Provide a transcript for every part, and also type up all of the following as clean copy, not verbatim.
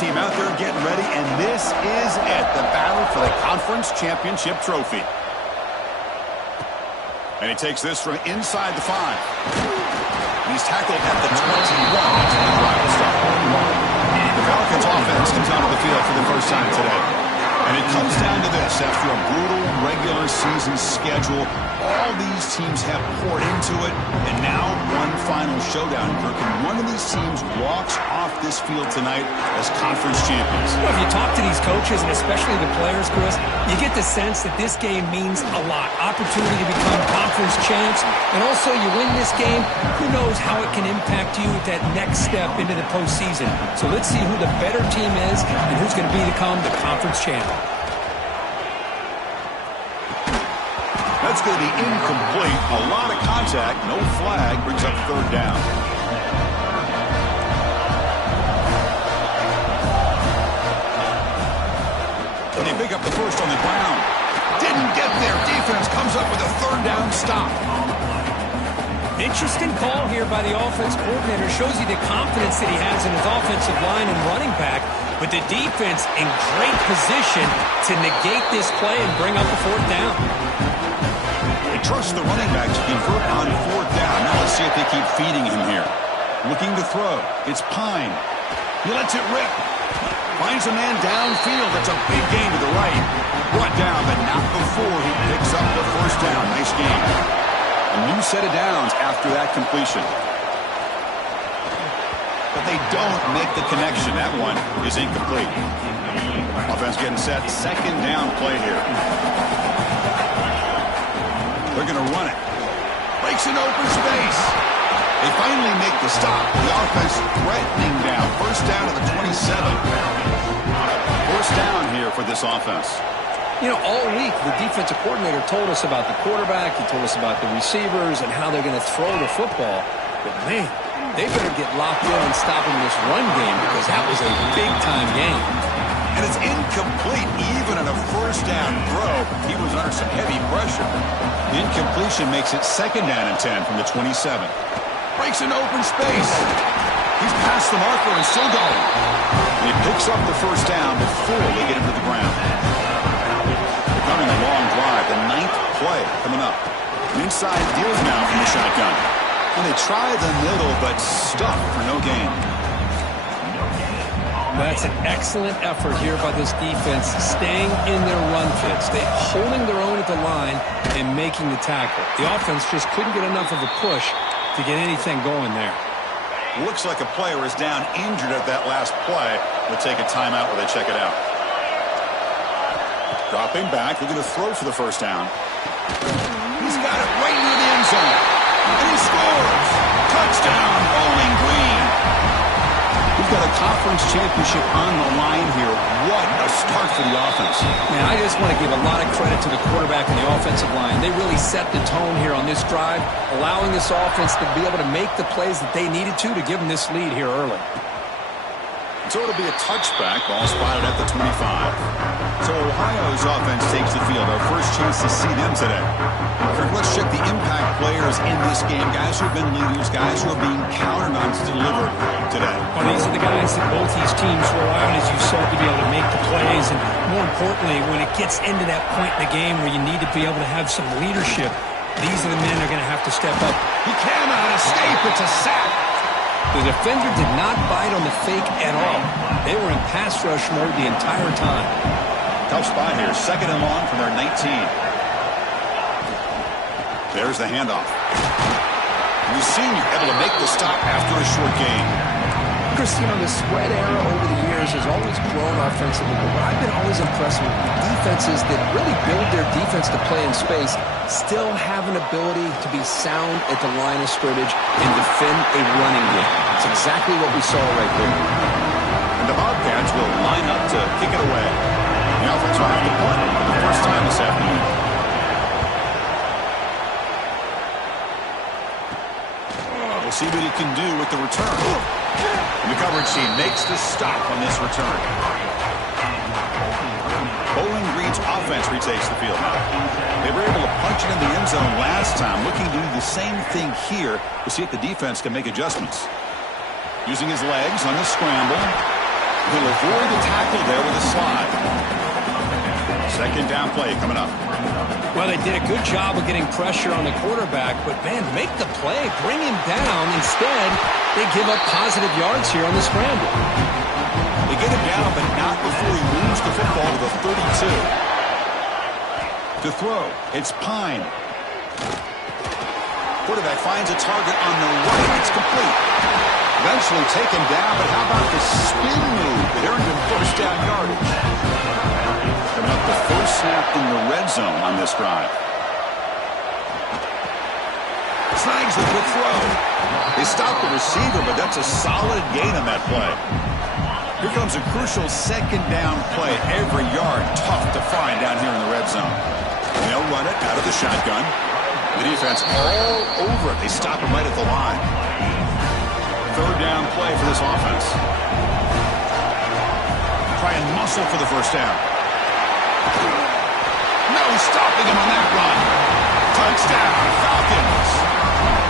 team out there getting ready, and this is it, the battle for the conference championship trophy. And he takes this from inside the 5. And he's tackled at the 21. That's where the drive will start. The Falcons offense comes onto the field for the first time today. And it comes down to this. After a brutal regular season schedule, all these teams have poured into it, and now one final showdown. Kirk, and one of these teams walks off this field tonight as conference champions. Well, if you talk to these coaches, and especially the players, Chris, you get the sense that this game means a lot. Opportunity to become conference champs, and also you win this game, who knows how it can impact you at that next step into the postseason. So let's see who the better team is and who's going to become the conference champ. That's going to be incomplete. A lot of contact. No flag. Brings up 3rd down. They pick up the first on the ground. Didn't get there. Defense comes up with a 3rd down stop. Interesting call here by the offense coordinator. Shows you the confidence that he has in his offensive line and running back. But the defense in great position to negate this play and bring up a 4th down. They trust the running back to convert on 4th down. Now let's see if they keep feeding him here. Looking to throw. It's Pine. He lets it rip. Finds a man downfield. That's a big gain to the right. Brought down, but not before he picks up the 1st down. Nice game. A new set of downs after that completion. But they don't make the connection. That one is incomplete. Offense getting set. 2nd down play here. They're going to run it. Breaks an open space. They finally make the stop. The offense threatening down. 1st down to the 27. 1st down here for this offense. You know, all week, the defensive coordinator told us about the quarterback. He told us about the receivers and how they're going to throw the football. But, man, they better get locked in on stopping this run game because that was a big-time game. And it's incomplete even on a 1st down throw. He was under some heavy pressure. The incompletion makes it 2nd down and 10 from the 27. Breaks an open space. He's past the marker and still going. And he picks up the 1st down before they get him to the ground. Becoming a long drive, the 9th play coming up. Inside deals now from the shotgun. And they try the middle, but stuck for no gain. That's an excellent effort here by this defense, staying in their run fits. They're holding their own at the line and making the tackle. The offense just couldn't get enough of a push to get anything going there. Looks like a player is down injured at that last play. We'll take a timeout while they check it out. Dropping back, looking to throw for the 1st down. He's got it right near the end zone. And he scores! Touchdown, Bowling Green! We've got a conference championship on the line here. What a start for the offense. Man, I just want to give a lot of credit to the quarterback and the offensive line. They really set the tone here on this drive, allowing this offense to be able to make the plays that they needed to give them this lead here early. So it'll be a touchback. Ball spotted at the 25. So Ohio's offense takes the field. Our first chance to see them today. Let's check the impact players in this game. Guys who have been leaders, guys who are being counted on to deliver today. Well, these are the guys that both these teams rely on, as you said, to be able to make the plays. And more importantly, when it gets into that point in the game where you need to be able to have some leadership, these are the men that are going to have to step up. He cannot escape. It's a sack. The defender did not bite on the fake at all. They were in pass rush mode the entire time. Tough spot here. 2nd and long from their 19. There's the handoff. The senior able to make the stop after a short gain. Chris, you know, the spread era over the years has always grown offensively, but what I've been always impressed with defenses that really build their defense to play in space still have an ability to be sound at the line of scrimmage and defend a running game. It's exactly what we saw right there. And the Bobcats will line up to kick it away. The offense will have to punt for the first time this afternoon. We'll see what he can do with the return. And the coverage team makes the stop on this return. Bowling Green's offense retakes the field now. They were able to punch it in the end zone last time. Looking to do the same thing here to see if the defense can make adjustments. Using his legs on the scramble. He'll avoid the tackle there with a slide. Second down play coming up. Well, they did a good job of getting pressure on the quarterback, but, man, make the play, bring him down. Instead, they give up positive yards here on the scramble. They get him down, but not before he moves the football to the 32. To throw, it's Pine. Quarterback finds a target on the right. It's complete. Eventually taken down, but how about the spin move that earned him first down yardage? Coming up the first snap in the red zone on this drive. Snags the quick throw. They stop the receiver, but that's a solid gain on that play. Here comes a crucial second down play. Every yard tough to find down here in the red zone. They'll run it out of the shotgun. The defense all over it. They stop him right at the line. Third down play for this offense. Try and muscle for the first down. No stopping him on that run. Touchdown, Falcons.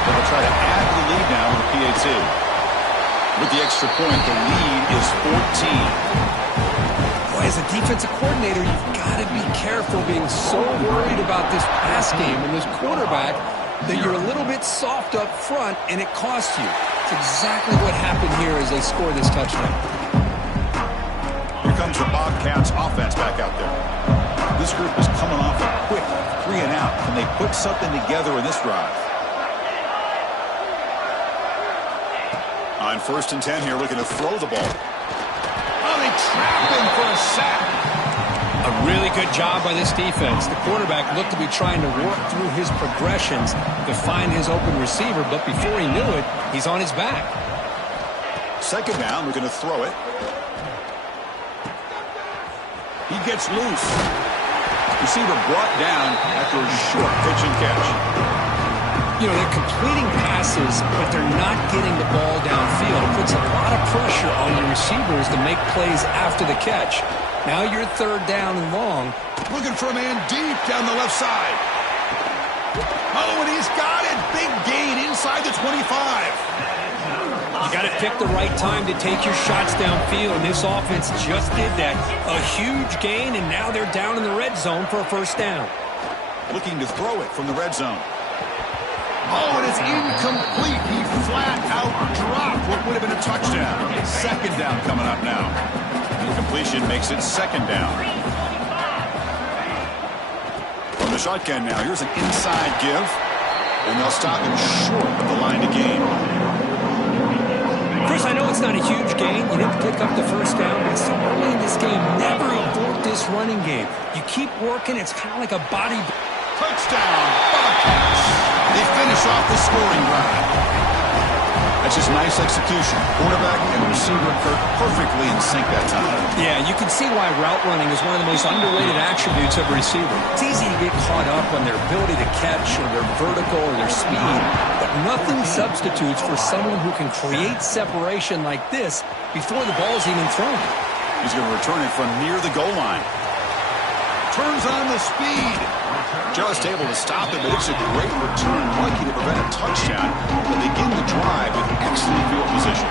They'll try to add to the lead now with a PAT. With the extra point, the lead is 14. Boy, as a defensive coordinator, you've got to be careful being so worried about this pass game and this quarterback that you're a little bit soft up front and it costs you. It's exactly what happened here as they score this touchdown. Here comes the Bobcats offense back out there. This group is coming off a quick 3-and-out. Can they put something together in this drive? On 1st and 10 here, looking to throw the ball. Oh, they trap him for a sack. A really good job by this defense. The quarterback looked to be trying to work through his progressions to find his open receiver, but before he knew it, he's on his back. Second down, we're going to throw it. He gets loose. Receiver brought down after a short pitch and catch. You know, they're completing passes, but they're not getting the ball downfield. It puts a lot of pressure on your receivers to make plays after the catch. Now you're third down and long. Looking for a man deep down the left side. Oh, and he's got it. Big gain inside the 25. You got to pick the right time to take your shots downfield, and this offense just did that. A huge gain, and now they're down in the red zone for a first down. Looking to throw it from the red zone. Oh, and it's incomplete. He flat out dropped what would have been a touchdown. Second down coming up now. Incompletion makes it second down. From the shotgun now, here's an inside give. And they'll stop him short of the line to gain. Chris, I know it's not a huge gain. You didn't pick up the first down, but so early in this game, never abort this running game. You keep working, it's kind of like a body. Touchdown, Bobcats. They finish off the scoring drive. That's just nice execution. Quarterback and receiver perfectly in sync that time. Yeah, you can see why route running is one of the most underrated attributes of a receiver. It's easy to get caught up on their ability to catch or their vertical or their speed, but nothing substitutes for someone who can create separation like this before the ball's even thrown. He's going to return it from near the goal line. Turns on the speed. Just able to stop it, but it's a great return, lucky to prevent a touchdown. They begin the drive with excellent field position.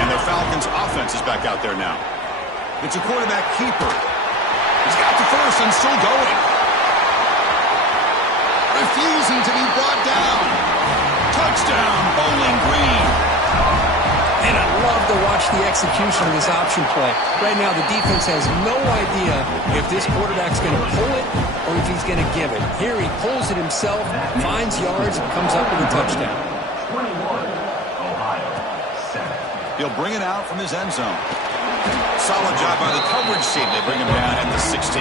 And the Falcons' offense is back out there now. It's a quarterback keeper. He's got the first and still going. Refusing to be brought down. Touchdown, Bowling Green. And I love to watch the execution of this option play. Right now, the defense has no idea if this quarterback's going to pull it or if he's going to give it. Here he pulls it himself, finds yards, and comes up with a touchdown. He'll bring it out from his end zone. Solid job by the coverage team. They bring him down at the 16.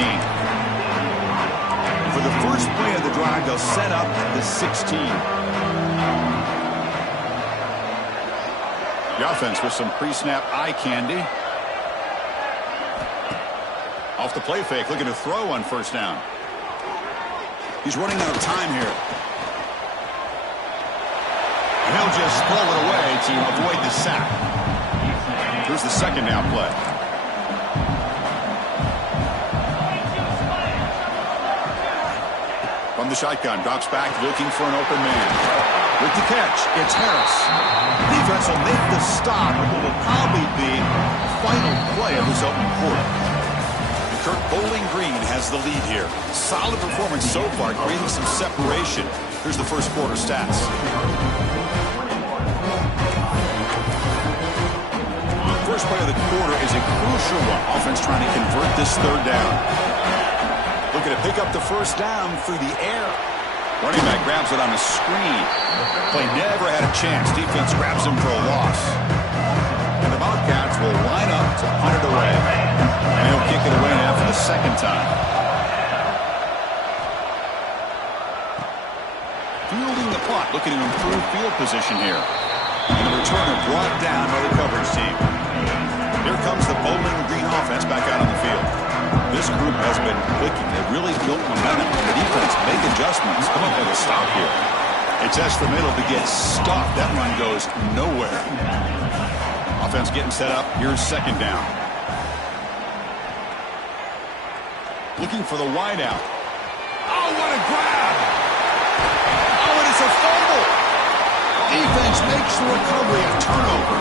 For the first play of the drive, they'll set up at the 16. The offense with some pre-snap eye candy. Off the play fake, looking to throw on first down. He's running out of time here. And he'll just throw it away to avoid the sack. Here's the second down play. From the shotgun, drops back, looking for an open man. With the catch, it's Harris. Defense will make the stop of what will probably be the final play of this open quarter. Kirk Bowling Green has the lead here. Solid performance so far, creating some separation. Here's the first quarter stats. First play of the quarter is a crucial one. Offense trying to convert this third down. Looking to pick up the first down through the air. Running back grabs it on a screen. Play never had a chance. Defense grabs him for a loss. And the Bobcats will line up to punt it away. And he'll kick it away now for the second time. Fielding the punt, looking to improve field position here. And the returner brought down by the coverage team. Here comes the Bowling Green offense back out on the field. This group has been clicking. They've really built momentum. The defense make adjustments. Come up with a stop here. They test the middle to get stopped. That run goes nowhere. Offense getting set up. Here's second down. Looking for the wideout. Oh, what a grab! Oh, and it's a fumble! Defense makes the recovery, a turnover.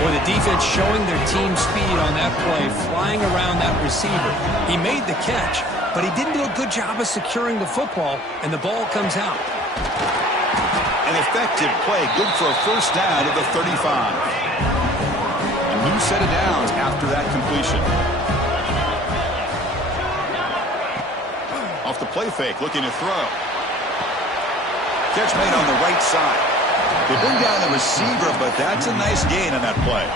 Boy, the defense showing their team speed on that play, flying around that receiver. He made the catch, but he didn't do a good job of securing the football, and the ball comes out. An effective play, good for a first down at the 35. A new set of downs after that completion. Off the play fake, looking to throw. Catch made on the right side. They bring down the receiver, but that's a nice gain on that play.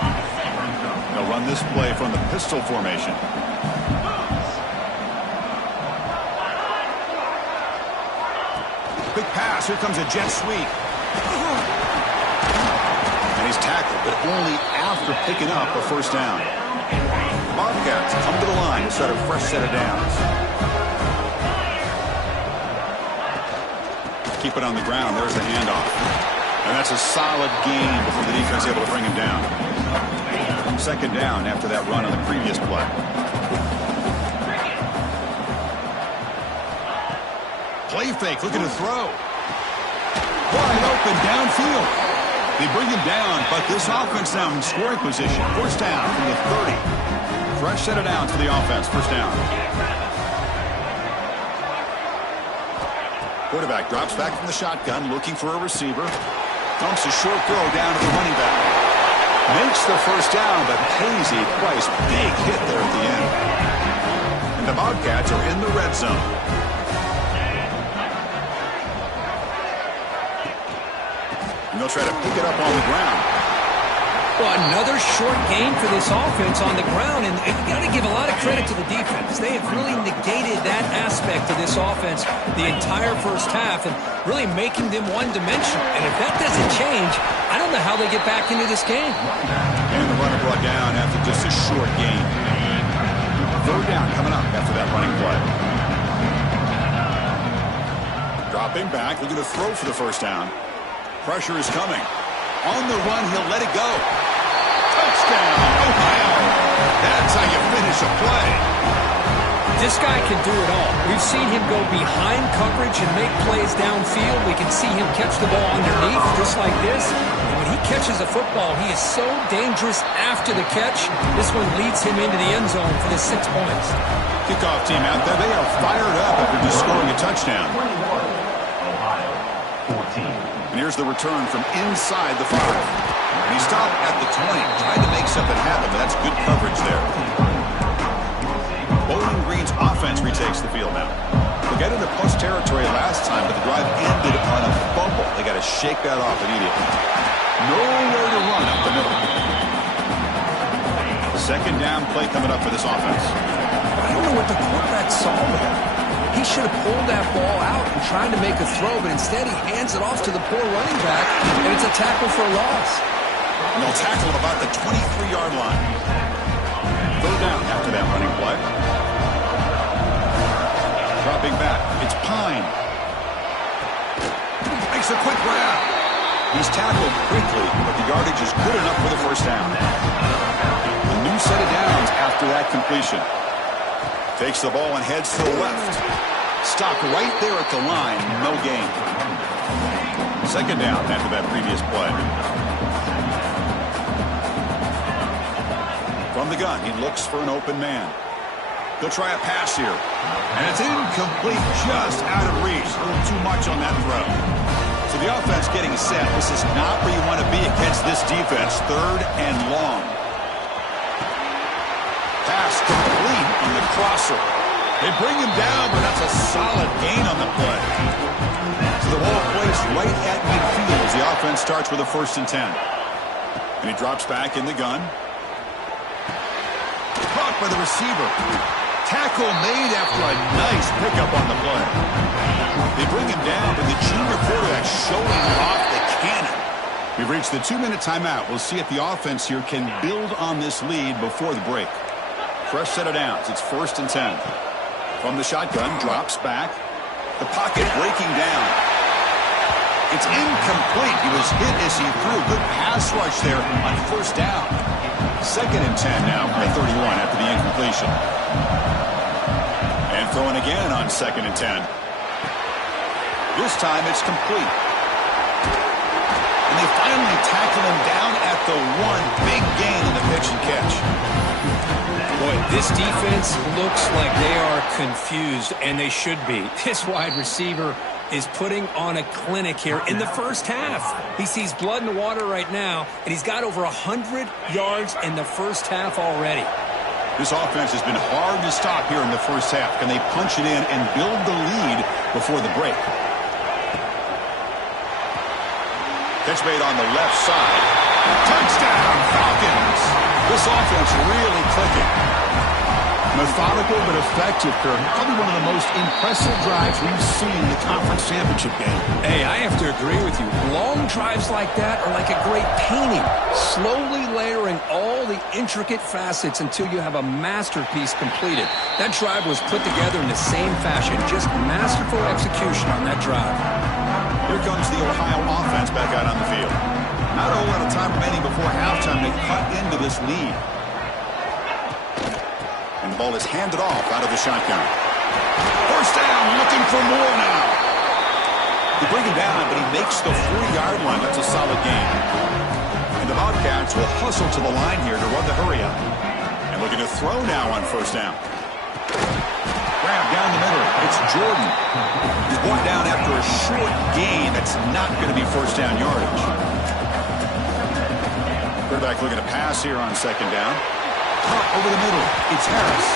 They'll run this play from the pistol formation. Quick pass. Here comes a jet sweep. And he's tackled, but only after picking up a first down. Bobcats come to the line to start a fresh set of downs. Keep it on the ground. There's the handoff. And that's a solid gain before the defense able to bring him down. Second down after that run on the previous play. Play fake, looking to throw. Wide open downfield. They bring him down, but this offense now in scoring position. First down from the 30. Fresh set of downs for the offense. First down. Quarterback drops back from the shotgun, looking for a receiver. Dumps a short throw down to the running back. Makes the first down, but pays a price. Big hit there at the end. And the Bobcats are in the red zone. And they'll try to pick it up on the ground. Well, another short gain for this offense on the ground, and you got to give a lot of credit to the defense. They have really negated that aspect of this offense the entire first half and really making them one-dimensional. And if that doesn't change, I don't know how they get back into this game. And the runner brought down after just a short gain. Third down coming up after that running play. Dropping back, looking to throw for the first down. Pressure is coming. On the run, he'll let it go. Touchdown, Ohio. That's how you finish a play. This guy can do it all. We've seen him go behind coverage and make plays downfield. We can see him catch the ball underneath just like this. And when he catches a football, he is so dangerous after the catch. This one leads him into the end zone for the 6 points. Kickoff team out there. They are fired up after just scoring a touchdown. And here's the return from inside the 5. And he stopped at the 20, tried to make something happen, but that's good coverage there. Bowling Green's offense retakes the field now. They got into plus territory last time, but the drive ended on a fumble. They got to shake that off immediately. Nowhere to run up the middle. Second down play coming up for this offense. I don't know what the quarterback saw there. He should have pulled that ball out and tried to make a throw, but instead he hands it off to the poor running back, and it's a tackle for a loss. And they'll tackle at about the 23-yard line. Third down after that running play. Dropping back, it's Pine. Makes a quick grab. He's tackled quickly, but the yardage is good enough for the first down. A new set of downs after that completion. Takes the ball and heads to the left. Stopped right there at the line. No gain. second down after that previous play. From the gun, he looks for an open man. He'll try a pass here. And it's incomplete, just out of reach. A little too much on that throw. So the offense getting set. This is not where you want to be against this defense. Third and long. Pass complete on the crosser. They bring him down, but that's a solid gain on the play. So the ball placed right at midfield as the offense starts with a 1st and 10. And he drops back in the gun. Caught by the receiver. Tackle made after a nice pickup on the play. They bring him down, but the junior quarterback showing off the cannon. We've reached the 2-minute timeout. We'll see if the offense here can build on this lead before the break. Fresh set of downs. It's 1st and 10. From the shotgun, drops back. The pocket breaking down. It's incomplete. He was hit as he threw a good pass rush there on 1st down. 2nd and 10 now by 31 after the incompletion. And throwing again on 2nd and 10. This time it's complete. And they finally tackle him down at the 1. Big gain in the pitch and catch. Boy, this defense looks like they are confused, and they should be. This wide receiver is putting on a clinic here in the first half. He sees blood in the water right now, and he's got over 100 yards in the first half already. This offense has been hard to stop here in the first half. Can they punch it in and build the lead before the break? Catch made on the left side. Touchdown, Falcons! This offense really clicking. Methodical but effective, Kirk. Probably one of the most impressive drives we've seen in the conference championship game. Hey, I have to agree with you. Long drives like that are like a great painting. Slowly layering all the intricate facets until you have a masterpiece completed. That drive was put together in the same fashion. Just masterful execution on that drive. Here comes the Ohio offense back out on the field. Not a whole lot of time remaining before halftime to cut into this lead. And the ball is handed off out of the shotgun. 1st down, looking for more now. They bring him down, but he makes the 40-yard line. That's a solid gain. And the Bobcats will hustle to the line here to run the hurry up. And looking to throw now on 1st down. Grab down the middle. It's Jordan. He's brought down after a short gain. That's not going to be 1st down yardage. Quarterback looking to pass here on 2nd down. Caught over the middle. It's Harris.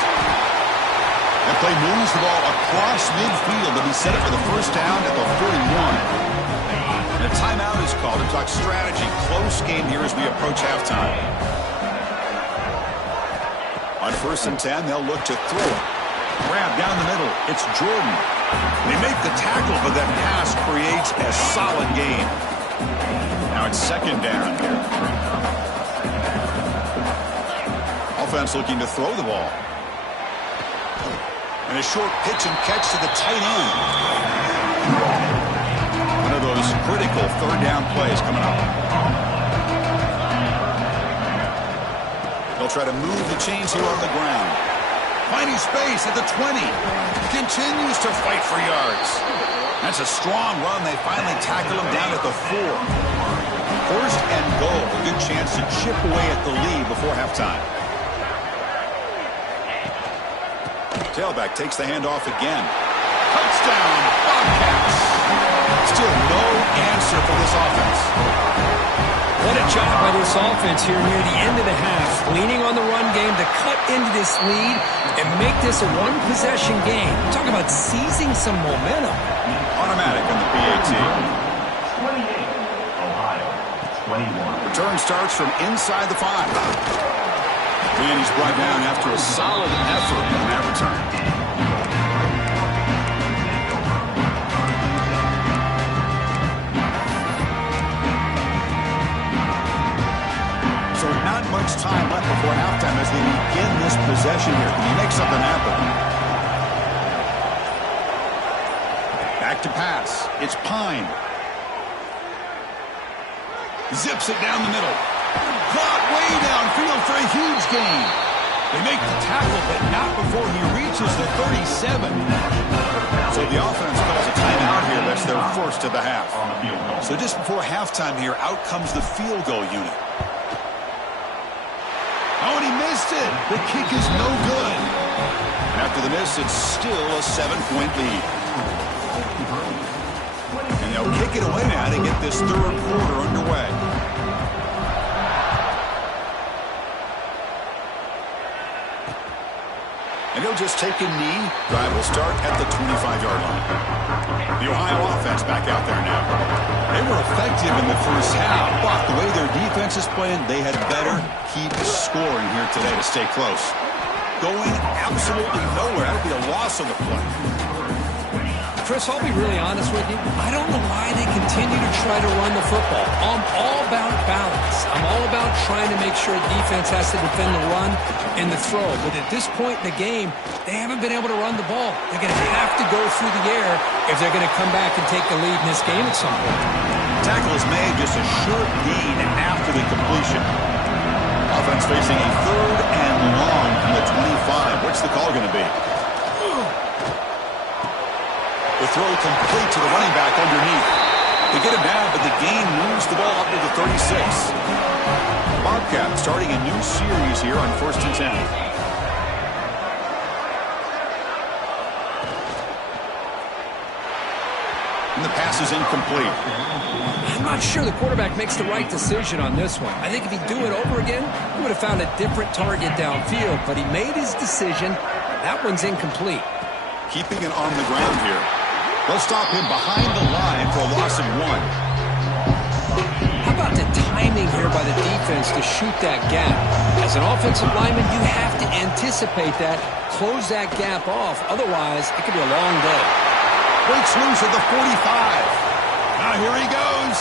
That play moves the ball across midfield. They'll be set up for the 1st down at the 41. And a timeout is called to talk strategy. Close game here as we approach halftime. On 1st and 10, they'll look to throw it. Grab down the middle. It's Jordan. They make the tackle, but that pass creates a solid gain. Now it's 2nd down here. Offense looking to throw the ball. And a short pitch and catch to the tight end. One of those critical 3rd down plays coming up. They'll try to move the chains here on the ground. Finding space at the 20. Continues to fight for yards. That's a strong run. They finally tackle him down at the 4. 1st and goal. A good chance to chip away at the lead before halftime. Tailback takes the handoff again. Touchdown, Bobcats. Still no answer for this offense. What a job by this offense here near the end of the half. Leaning on the run game to cut into this lead and make this a one-possession game. Talk about seizing some momentum. Automatic on the PAT. 28, Ohio, 21. Return starts from inside the 5. And he's brought down after a solid effort on that return. So not much time left before halftime as they begin this possession here. Can you make something happen? Back to pass. It's Pine. Zips it down the middle. Caught way downfield for a huge gain. They make the tackle, but not before he reaches reaches the 37. So the offense calls a timeout here. That's their first of the half. So just before halftime here, out comes the field goal unit. Oh, and he missed it. The kick is no good. And after the miss, it's still a 7-point lead. And they'll kick it away now to get this third quarter underway. And he'll just take a knee. Drive will start at the 25-yard line. The Ohio offense back out there now. They were effective in the first half, but the way their defense is playing, they had better keep scoring here today to stay close. Going absolutely nowhere. That would be a loss on the play. Chris, I'll be really honest with you. I don't know why they continue to try to run the football. I'm all about balance. I'm all about trying to make sure defense has to defend the run and the throw. But at this point in the game, they haven't been able to run the ball. They're going to have to go through the air if they're going to come back and take the lead in this game at some point. Tackle is made, just a short gain after the completion. Offense facing a 3rd and long from the 25. What's the call going to be? The throw complete to the running back underneath. They get him down, but the gain moves the ball up to the 36. Bobcats starting a new series here on 1st and 10. And the pass is incomplete. I'm not sure the quarterback makes the right decision on this one. I think if he'd do it over again, he would have found a different target downfield, but he made his decision. That one's incomplete. Keeping it on the ground here. They'll stop him behind the line for a loss of 1. How about the timing here by the defense to shoot that gap? As an offensive lineman, you have to anticipate that, close that gap off. Otherwise, it could be a long day. Breaks loose at the 45. Now here he goes.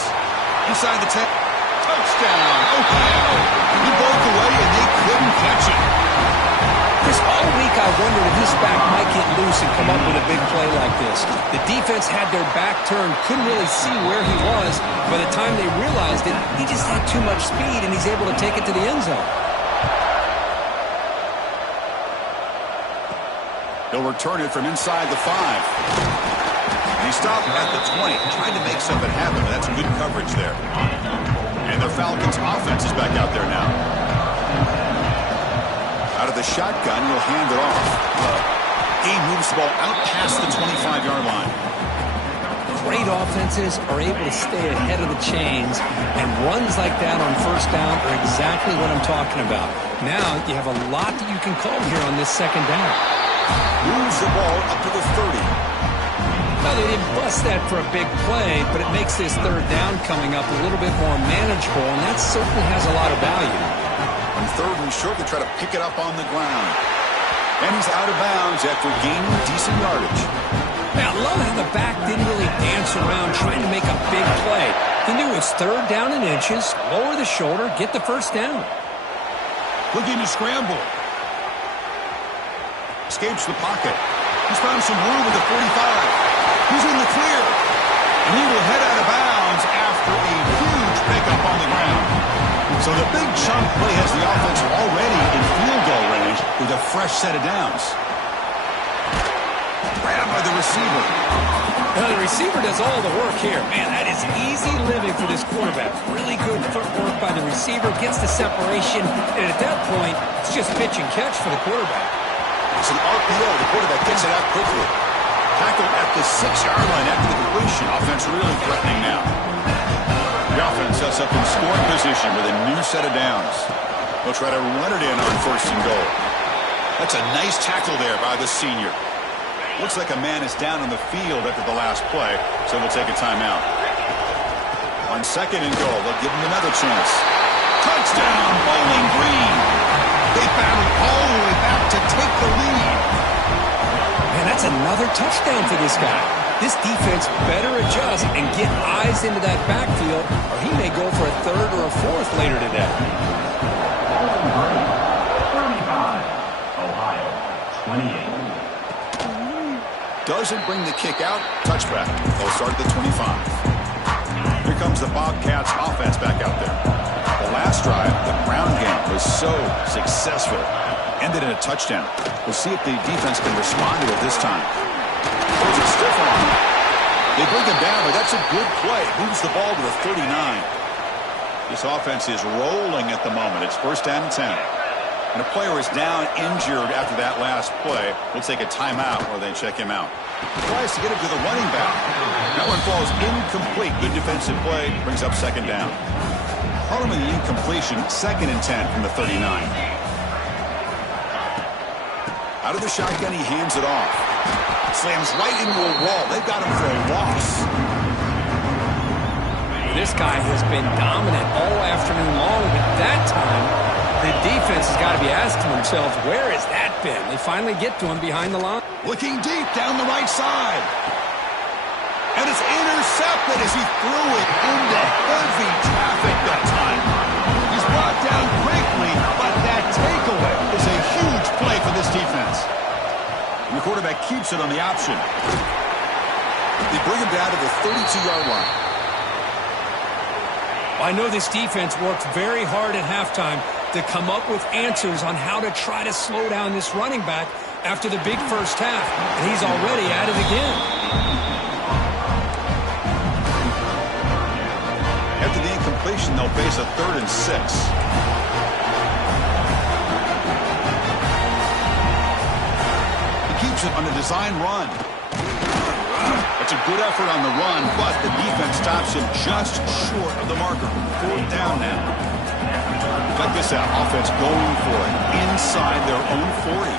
Inside the 10. Touchdown, Ohio. He broke away and they couldn't catch it. Chris, all week I wondered if this back might get loose and come up with a big play like this. The defense had their back turned, couldn't really see where he was. By the time they realized it, he just had too much speed, and he's able to take it to the end zone. He'll return it from inside the 5. And he stopped at the 20, trying to make something happen, but that's good coverage there. And the Falcons' offense is back out there now. Out of the shotgun, he'll hand it off. He moves the ball out past the 25-yard line. Great offenses are able to stay ahead of the chains, and runs like that on 1st down are exactly what I'm talking about. Now you have a lot that you can call here on this 2nd down. Moves the ball up to the 30. Now, they didn't bust that for a big play, but it makes this 3rd down coming up a little bit more manageable, and that certainly has a lot of value. On 3rd and short, they try to pick it up on the ground. And he's out of bounds after gaining decent yardage. Now, I love how the back didn't really dance around trying to make a big play. He knew it's 3rd down and inches, lower the shoulder, get the 1st down. Looking to scramble. Escapes the pocket. He's found some room at the 45. He's in the clear. And he will head out of bounds after a huge pickup on the ground. So the big chunk play has the offense already in field goal range with a fresh set of downs. Grabbed by the receiver. Now the receiver does all the work here. Man, that is easy living for this quarterback. Really good footwork by the receiver, gets the separation, and at that point, it's just pitch and catch for the quarterback. It's an RPO. The quarterback gets it out quickly. Tackled at the 6-yard line after the completion. Offense really threatening now. The offense sets up in scoring position with a new set of downs. They'll try to run it in on 1st and goal. That's a nice tackle there by the senior. Looks like a man is down on the field after the last play, so we'll take a timeout. On 2nd and goal, they'll give him another chance. Touchdown, Bowling Green! They battled all the way back to take the lead. Man, that's another touchdown for this guy. This defense better adjust and get eyes into that backfield, or he may go for a 3rd or a 4th later today. 35, Ohio, 28. Doesn't bring the kick out. Touchback. They'll start at the 25. Here comes the Bobcats offense back out there. The last drive, the ground game was so successful. Ended in a touchdown. We'll see if the defense can respond to it this time. There's a stiff arm. They bring him down, but that's a good play. Moves the ball to the 39. This offense is rolling at the moment. It's first down and 10. And a player is down injured after that last play. We'll take a timeout or they check him out. Tries to get him to the running back. That one falls incomplete. Good defensive play. Brings up second down. Harlem with the incompletion. Second and 10 from the 39. Out of the shotgun, he hands it off. Slams right into a wall. They've got him for a loss. This guy has been dominant all afternoon long, but that time, the defense has got to be asking themselves, where has that been? They finally get to him behind the line. Looking deep down the right side. And it's intercepted as he threw it into heavy traffic that time. He's brought down quickly, but that takeaway is a huge play for this defense. And the quarterback keeps it on the option. They bring him down to the 32-yard line. I know this defense worked very hard at halftime to come up with answers on how to try to slow down this running back after the big first half, and he's already at it again. After the incompletion, they'll face a 3rd and 6. He keeps it on a design run. It's a good effort on the run, but the defense stops him just short of the marker. 4th down now. Check this out. Offense going for it inside their own 40.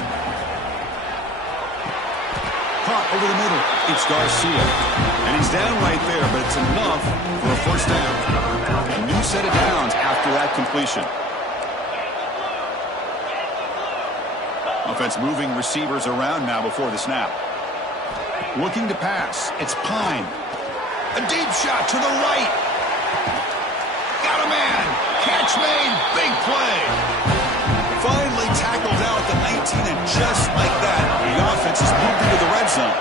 Caught over the middle. It's Garcia. And he's down right there, but it's enough for a first down. A new set of downs after that completion. Offense moving receivers around now before the snap. Looking to pass. It's Pine. A deep shot to the right. Got a man. Catch made. Big play. Finally tackled out at the 19, and just like that, the offense has moved into the red zone.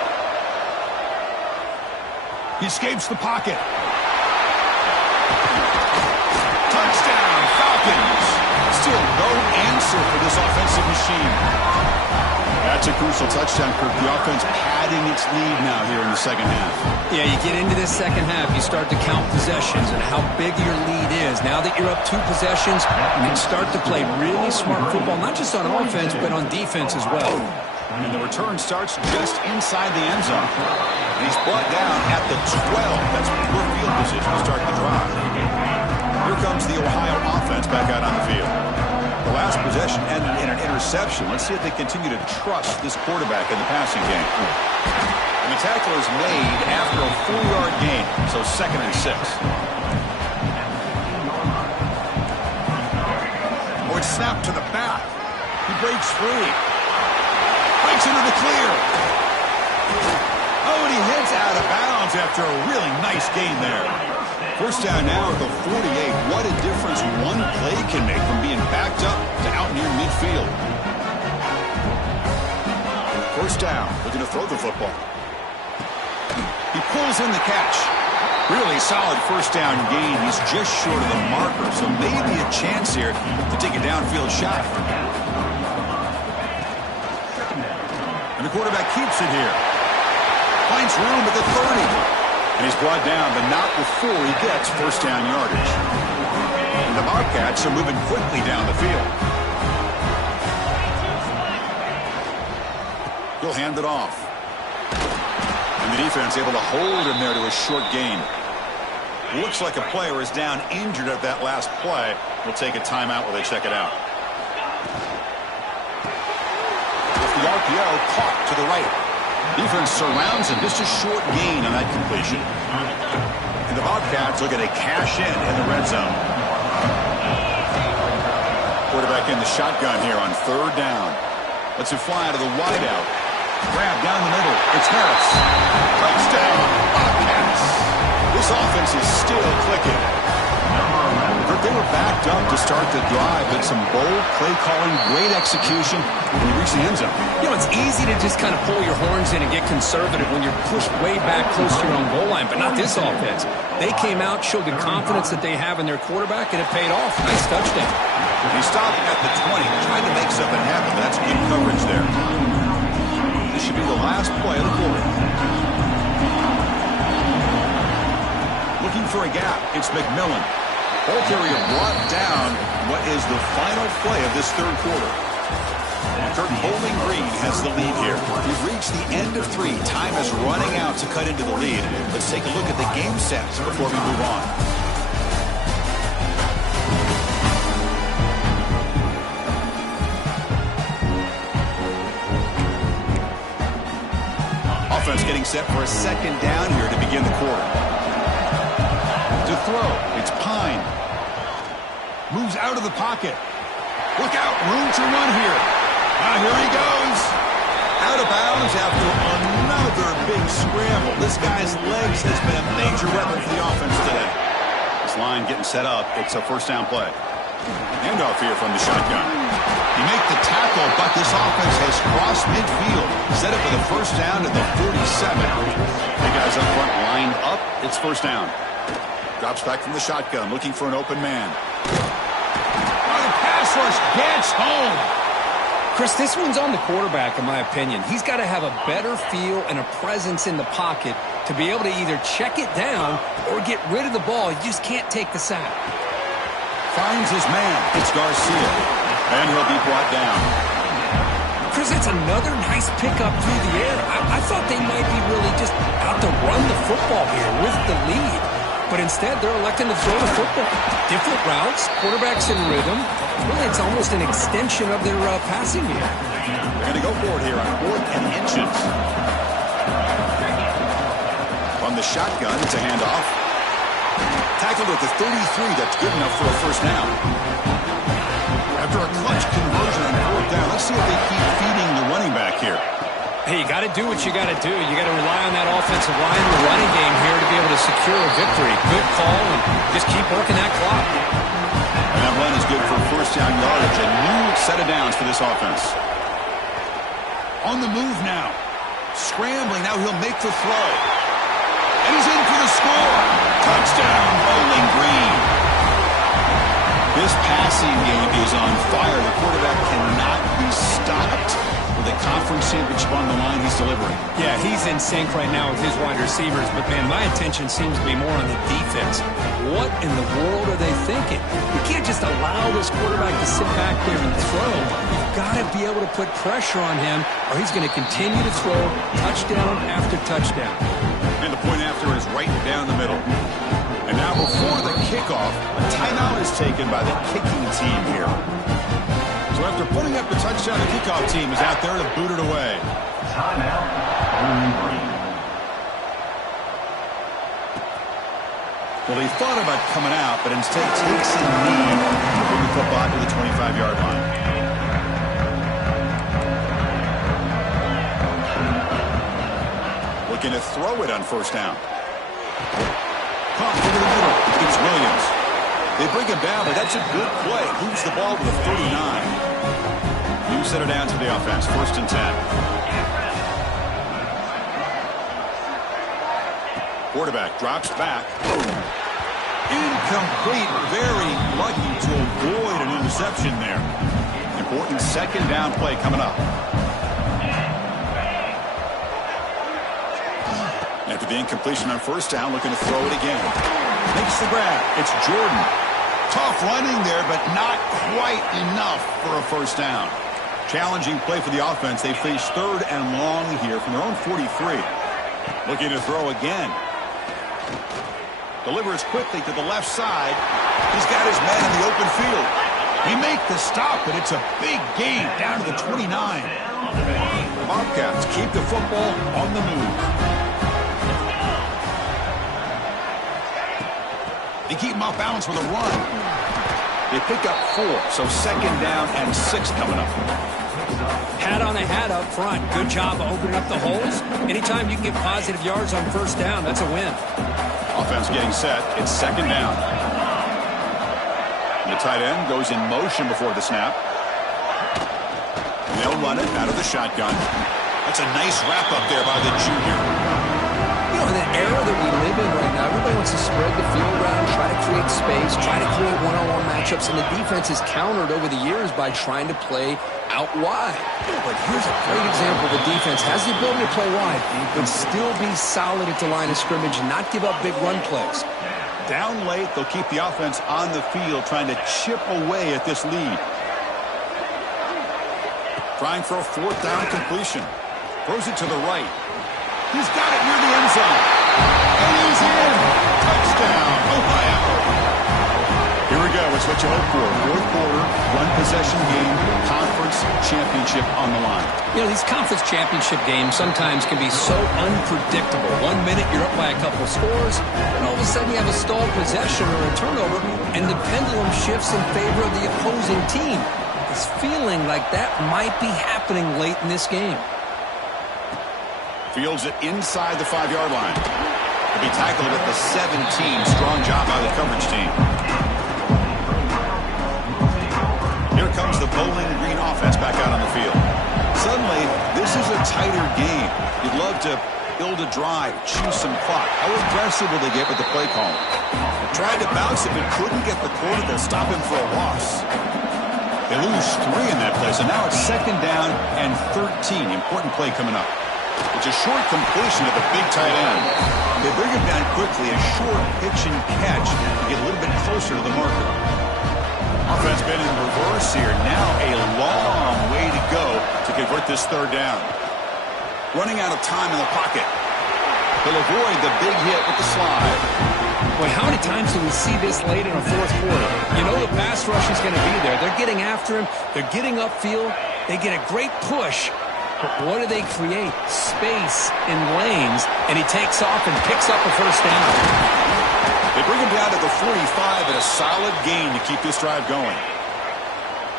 He escapes the pocket. Touchdown, Falcons. Still no answer for this offensive machine. That's a crucial touchdown, Kirk. The offense padding its lead now here in the second half. Yeah, you get into this second half, you start to count possessions and how big your lead is. Now that you're up 2 possessions, you can start to play really smart football, not just on offense, but on defense as well. And the return starts just inside the end zone. And he's brought down at the 12. That's poor field position to start the drive. Here comes the Ohio offense back out on the field. The last possession ended in an interception. Let's see if they continue to trust this quarterback in the passing game. And the tackle is made after a 4-yard gain, so 2nd and 6. Or it's snapped to the back. He breaks free. Breaks into the clear. Oh, and he heads out of bounds after a really nice gain there. First down now at the 48. What a difference one play can make from being backed up to out near midfield. First down. Looking to throw the football. He pulls in the catch. Really solid first down gain. He's just short of the marker, so maybe a chance here to take a downfield shot. And the quarterback keeps it here. Finds room at the 30. And he's brought down, but not before he gets first down yardage. And the Bobcats are moving quickly down the field. He'll hand it off. And the defense able to hold him there to a short gain. Looks like a player is down injured at that last play. We'll take a timeout while they check it out. With the RPO caught to the right. Defense surrounds him. Just a short gain on that completion. And the Bobcats looking to cash in the red zone. Quarterback in the shotgun here on 3rd down. Lets it fly to the wideout. Grab down the middle. It's Harris. Touchdown, Bobcats. This offense is still clicking. But they were backed up to start the drive, but some bold play calling, great execution when you reach the end zone. You know, it's easy to just kind of pull your horns in and get conservative when you're pushed way back close to your own goal line, but not this offense. They came out, showed the confidence that they have in their quarterback, and it paid off. Nice touchdown. He stopped at the 20, tried to make something happen, but that's good coverage there. This should be the last play of the quarter. Looking for a gap, it's McMillan. Ball carrier brought down what is the final play of this third quarter. Curtin Bowling Green has the lead here. We've reached the end of 3. Time is running out to cut into the lead. Let's take a look at the game sets before we move on. Offense getting set for a second down here to begin the quarter. To throw, it's Pine. Moves out of the pocket. Look out, room to run here. Here he goes. Out of bounds after another big scramble. This guy's legs has been a major weapon for the offense today. This line getting set up. It's a first down play. Handoff here from the shotgun. You make the tackle, but this offense has crossed midfield. Set up for the first down at the 47. The guys up front lined up. It's first down. Drops back from the shotgun, looking for an open man. The pass rush gets home. Chris, this one's on the quarterback, in my opinion. He's got to have a better feel and a presence in the pocket to be able to either check it down or get rid of the ball. You just can't take the sack. Finds his man. It's Garcia. And he'll be brought down. Chris, that's another nice pickup through the air. I thought they might be really just out to run the football here with the lead. But instead, they're electing to throw the football. Different routes, quarterbacks in rhythm. Really, it's almost an extension of their passing game. They're going to go for it here on 4th and inches. From the shotgun, it's a handoff. Tackled at the 33. That's good enough for a first down. After a clutch conversion on 4th down, let's see if they keep feeding the running back here. Hey, you got to do what you got to do. You got to rely on that offensive line and the running game here to be able to secure a victory. Good call, and just keep working that clock. And that run is good for first down yardage. A new set of downs for this offense. On the move now. Scrambling. Now he'll make the throw. And he's in for the score. Touchdown, Bowling Green. This passing game is on fire. The quarterback cannot be stopped. With a conference championship on the line, he's delivering. Yeah, he's in sync right now with his wide receivers, but, man, my attention seems to be more on the defense. What in the world are they thinking? You can't just allow this quarterback to sit back there and throw. You've got to be able to put pressure on him, or he's going to continue to throw touchdown after touchdown. And the point after is right down the middle. And now before the kickoff, a timeout is taken by the kicking team here. So after putting up the touchdown, the kickoff team is out there to boot it away. Timeout, Bowling Green. Well, he thought about coming out, but instead takes a knee to bring the football to the 25-yard line. Looking to throw it on first down. Pump into the middle. It's Williams. They bring him down, but that's a good play. Moves the ball to the 39. New set of downs for the offense. First and 10. Quarterback drops back. Incomplete. Very lucky to avoid an interception there. Important second down play coming up. After the incompletion on first down, looking to throw it again. Makes the grab. It's Jordan. Tough running there, but not quite enough for a first down. Challenging play for the offense. They face 3rd and long here from their own 43. Looking to throw again. Delivers quickly to the left side. He's got his man in the open field. He make the stop, but it's a big gain down to the 29. Bobcats keep the football on the move. They keep him off balance with a run. They pick up 4, so second down and 6 coming up. Hat on a hat up front. Good job of opening up the holes. Anytime you can get positive yards on first down, that's a win. Offense getting set. It's second down. The tight end goes in motion before the snap. They'll run it out of the shotgun. That's a nice wrap up there by the junior. You know, in the era that we live in right now, everybody wants to spread the field around, try to create space, try to create one-on-one matchups, and the defense is countered over the years by trying to play out wide. But here's a great example. The defense has the ability to play wide, but still be solid at the line of scrimmage and not give up big run plays. Down late, they'll keep the offense on the field, trying to chip away at this lead. Trying for a fourth down completion. Throws it to the right. He's got it near the end zone. And he's in. Touchdown, Ohio. Here we go. It's what you hope for. Fourth quarter, one-possession game, conference championship on the line. You know, these conference championship games sometimes can be so unpredictable. 1 minute you're up by a couple of scores, and all of a sudden you have a stalled possession or a turnover, and the pendulum shifts in favor of the opposing team. It's feeling like that might be happening late in this game. Fields it inside the 5-yard line. He'll be tackled at the 17. Strong job by the coverage team. Here comes the Bowling Green offense back out on the field. Suddenly, this is a tighter game. You'd love to build a drive, choose some clock. How aggressive will they get with the play call? Tried to bounce it, but couldn't get the quarter. They'll stop him for a loss. They lose 3 in that play, so now it's 2nd down and 13. Important play coming up. It's a short completion to the big tight end. They bring him down quickly, a short pitch and catch to get a little bit closer to the marker. Offense been in reverse here. Now a long way to go to convert this 3rd down. Running out of time in the pocket. He'll avoid the big hit with the slide. Boy, how many times do we see this late in a fourth quarter? You know the pass rush is going to be there. They're getting after him. They're getting upfield. They get a great push. But what do they create? Space in lanes, and he takes off and picks up a 1st down. They bring him down to the 45 and a solid gain to keep this drive going.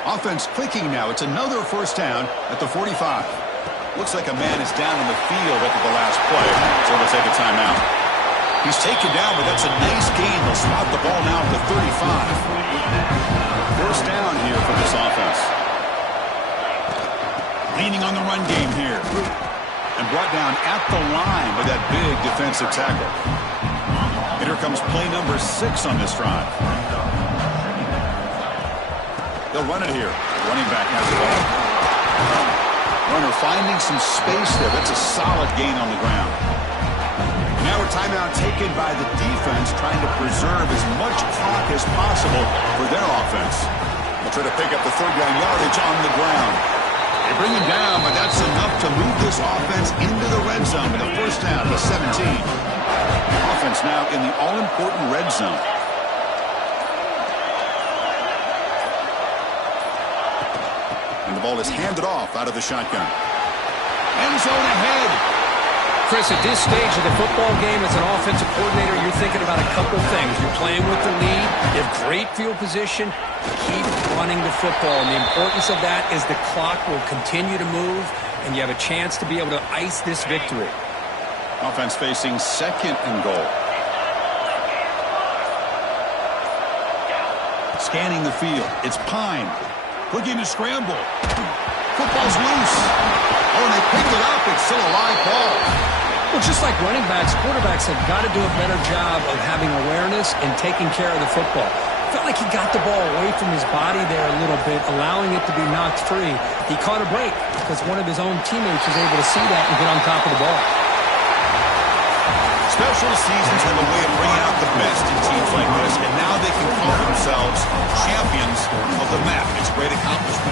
Offense clicking now. It's another 1st down at the 45. Looks like a man is down in the field after the last play, so they'll take a timeout. He's taken down, but that's a nice gain. They'll spot the ball now at the 35. 1st down here for this offense. Leaning on the run game here. And brought down at the line with that big defensive tackle. And here comes play number 6 on this drive. They'll run it here. The running back has the ball. Runner finding some space there. That's a solid gain on the ground. Now a timeout taken by the defense, trying to preserve as much clock as possible for their offense. They'll try to pick up the 3rd down yardage on the ground. They bring him down, but that's enough to move this offense into the red zone with a 1st down to 17. Offense now in the all-important red zone. And the ball is handed off out of the shotgun. End zone ahead. Chris, at this stage of the football game as an offensive coordinator, you're thinking about a couple things. You're playing with the lead. You have great field position. Keep running the football. And the importance of that is the clock will continue to move, and you have a chance to be able to ice this victory. Offense facing 2nd and goal. Scanning the field. It's Pine. Looking to scramble. Football's loose. Oh, and they picked it up. It's still a live ball. Well, just like running backs, quarterbacks have got to do a better job of having awareness and taking care of the football. Felt like he got the ball away from his body there a little bit, allowing it to be knocked free. He caught a break because one of his own teammates was able to see that and get on top of the ball. Special seasons have a way of bringing out the best in teams like this, and now they can call themselves champions of the map. It's a great accomplishment.